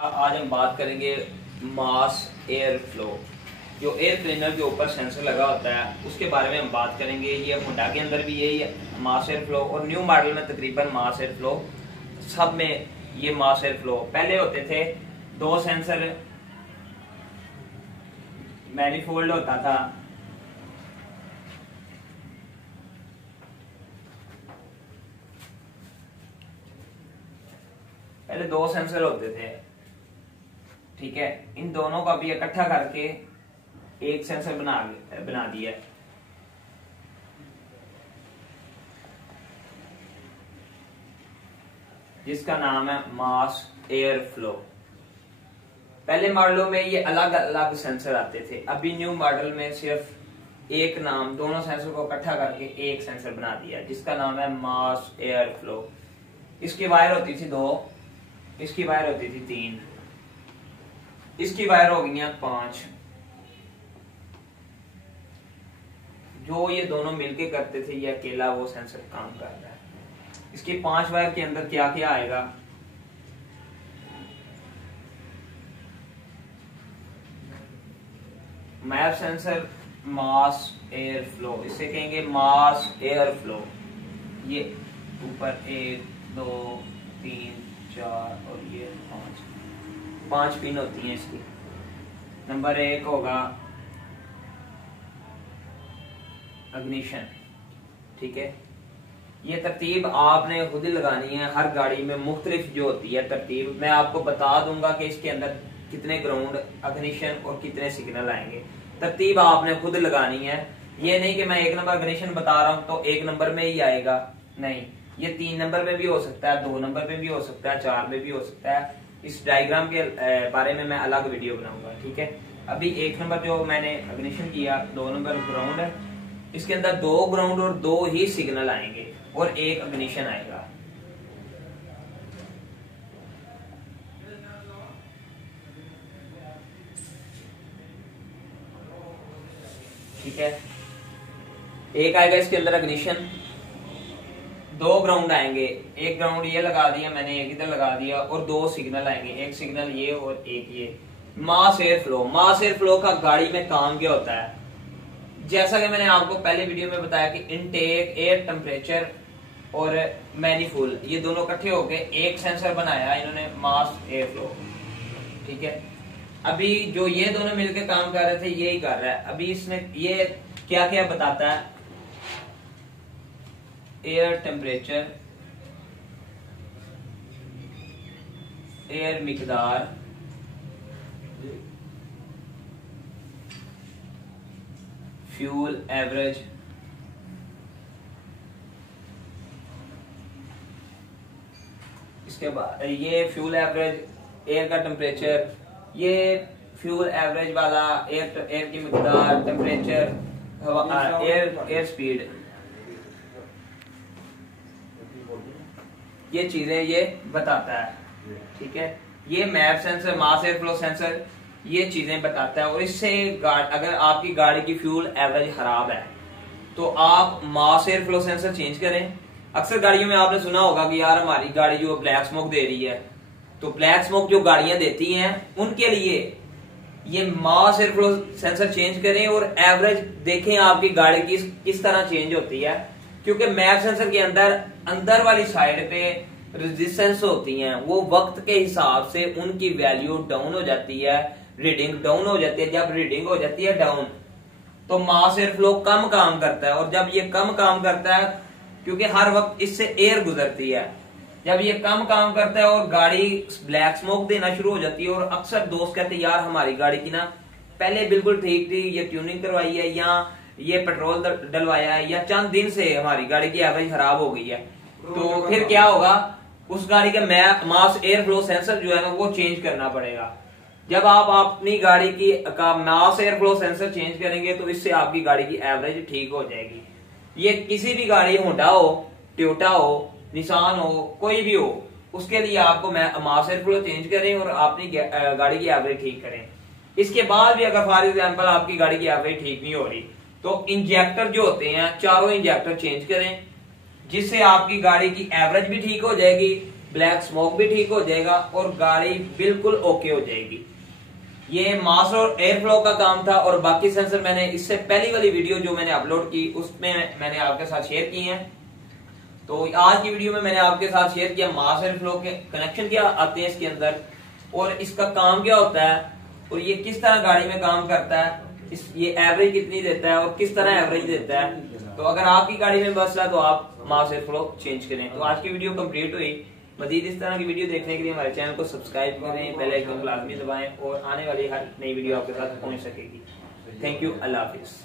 आज हम बात करेंगे मास एयर फ्लो। जो एयर क्लीनर के ऊपर सेंसर लगा होता है उसके बारे में हम बात करेंगे। ये होंडा के अंदर भी यही है मास एयर फ्लो, और न्यू मॉडल में तकरीबन मास एयर फ्लो सब में ये मास एयर फ्लो। पहले होते थे दो सेंसर, मैनिफोल्ड होता था, पहले दो सेंसर होते थे, ठीक है। इन दोनों का भी इकट्ठा करके एक सेंसर बना दिया, जिसका नाम है मास एयर फ्लो। पहले मॉडलों में ये अलग अलग सेंसर आते थे, अभी न्यू मॉडल में सिर्फ एक नाम, दोनों सेंसर को इकट्ठा करके एक सेंसर बना दिया, जिसका नाम है मास एयर फ्लो। इसकी वायर होती थी दो, इसकी वायर होती थी तीन, इसकी वायर हो गई 5। जो ये दोनों मिलके करते थे, ये अकेला वो सेंसर काम कर रहा है। इसकी 5 वायर के अंदर क्या क्या आएगा, map sensor mass air flow, इसे कहेंगे मास एयर फ्लो। ये ऊपर 1 2 3 4 और ये 5 पिन होती हैं इसकी। नंबर 1 होगा अग्निशन, ठीक है। ये तरतीब आपने खुद ही लगानी है, हर गाड़ी में मुख्तलिफ जो होती है तरतीब। मैं आपको बता दूंगा कि इसके अंदर कितने ग्राउंड, अग्निशन और कितने सिग्नल आएंगे। तरतीब आपने खुद लगानी है। ये नहीं कि मैं 1 नंबर अग्निशन बता रहा हूं तो 1 नंबर में ही आएगा, नहीं। ये 3 नंबर में भी हो सकता है, 2 नंबर में भी हो सकता है, 4 में भी हो सकता है। इस डायग्राम के बारे में मैं अलग वीडियो बनाऊंगा, ठीक है। अभी 1 नंबर जो मैंने अग्निशन किया, 2 नंबर ग्राउंड है, इसके अंदर 2 ग्राउंड और 2 ही सिग्नल आएंगे और 1 अग्निशन आएगा। ठीक है, एक आएगा इसके अंदर अग्निशन, 2 ग्राउंड आएंगे, 1 ग्राउंड ये लगा दिया मैंने, 1 इधर लगा दिया, और 2 सिग्नल आएंगे, 1 सिग्नल ये और 1 ये। Mass air flow, mass air flow का गाड़ी में काम क्या होता है? जैसा कि मैंने आपको पहले वीडियो में बताया कि इनटेक, एयर टेम्परेचर और मैनिफोल्ड, ये दोनों इकट्ठे होके एक सेंसर बनाया इन्होंने, मास एयर फ्लो, ठीक है। अभी जो ये दोनों मिलकर काम कर रहे थे यही कर रहा है। अभी इसमें ये क्या क्या बताता है, एयर टेम्परेचर, एयर मिकदार, फ्यूल एवरेज, इसके बाद ये फ्यूल एवरेज, एयर का टेम्परेचर, ये फ्यूल एवरेज वाला, एयर की मिकदार, टेम्परेचर, एयर स्पीड, ये चीजें ये बताता है, ठीक है। ये map sensor, mass air flow sensor, ये चीजें बताता है। और इससे अगर आपकी गाड़ी की फ्यूल एवरेज खराब है तो आप mass air flow sensor change करें। अक्सर गाड़ियों में आपने सुना होगा कि यार हमारी गाड़ी जो ब्लैक स्मोक दे रही है, तो ब्लैक स्मोक जो गाड़ियां देती हैं उनके लिए ये mass air flow sensor change करें और एवरेज देखें आपकी गाड़ी की किस तरह चेंज होती है। क्योंकि मैप सेंसर के अंदर वाली साइड पे रेजिस्टेंस होती हैं, वो वक्त के हिसाब से उनकी वैल्यू डाउन हो जाती है, रीडिंग डाउन हो जाती है। जब रीडिंग हो जाती है डाउन तो मास एयर फ्लो कम काम करता है, और जब ये कम काम करता है, क्योंकि हर वक्त इससे एयर गुजरती है, जब ये कम काम करता है और गाड़ी ब्लैक स्मोक देना शुरू हो जाती है, और अक्सर दोस्त कहते हैं यार हमारी गाड़ी की ना पहले बिल्कुल ठीक थी, ये ट्यूनिंग करवाई है या ये पेट्रोल डलवाया है या चंद दिन से हमारी गाड़ी की एवरेज खराब हो गई है, तो फिर क्या होगा, उस गाड़ी का मास एयर फ्लो सेंसर जो है ना वो चेंज करना पड़ेगा। जब आप अपनी गाड़ी की का mass air flow sensor change करेंगे तो इससे आपकी गाड़ी की एवरेज ठीक हो जाएगी। ये किसी भी गाड़ी, होंडा हो, टोयोटा हो, निसान हो, कोई भी हो, उसके लिए आपको मास एयर फ्लो चेंज करें और अपनी गाड़ी की एवरेज ठीक करें। इसके बाद भी अगर फॉर एग्जांपल आपकी गाड़ी की एवरेज ठीक नहीं हो रही तो इंजेक्टर जो होते हैं, चारों इंजेक्टर चेंज करें, जिससे आपकी गाड़ी की एवरेज भी ठीक हो जाएगी ब्लैक स्मोक भी ठीक हो जाएगा और गाड़ी बिल्कुल ओके हो जाएगी। ये मास और एयर फ्लो का काम था और बाकी सेंसर मैंने इससे पहली वाली वीडियो जो मैंने अपलोड की उसमें मैंने आपके साथ शेयर की है। तो आज की वीडियो में मैंने आपके साथ शेयर किया मास एयर फ्लो के कनेक्शन क्या आते हैं इसके अंदर और इसका काम क्या होता है और ये किस तरह गाड़ी में काम करता है, ये एवरेज कितनी देता है और किस तरह एवरेज देता है। तो अगर आपकी गाड़ी में मसला तो आप मास एयर फ्लो चेंज करें। तो आज की वीडियो कंप्लीट हुई। मजीद इस तरह की वीडियो देखने के लिए हमारे चैनल को सब्सक्राइब करें, बेल आइकन को लाजमी दबाएं और आने वाली हर नई वीडियो आपके साथ पहुंच सकेगी। Thank you, Allah Hafiz.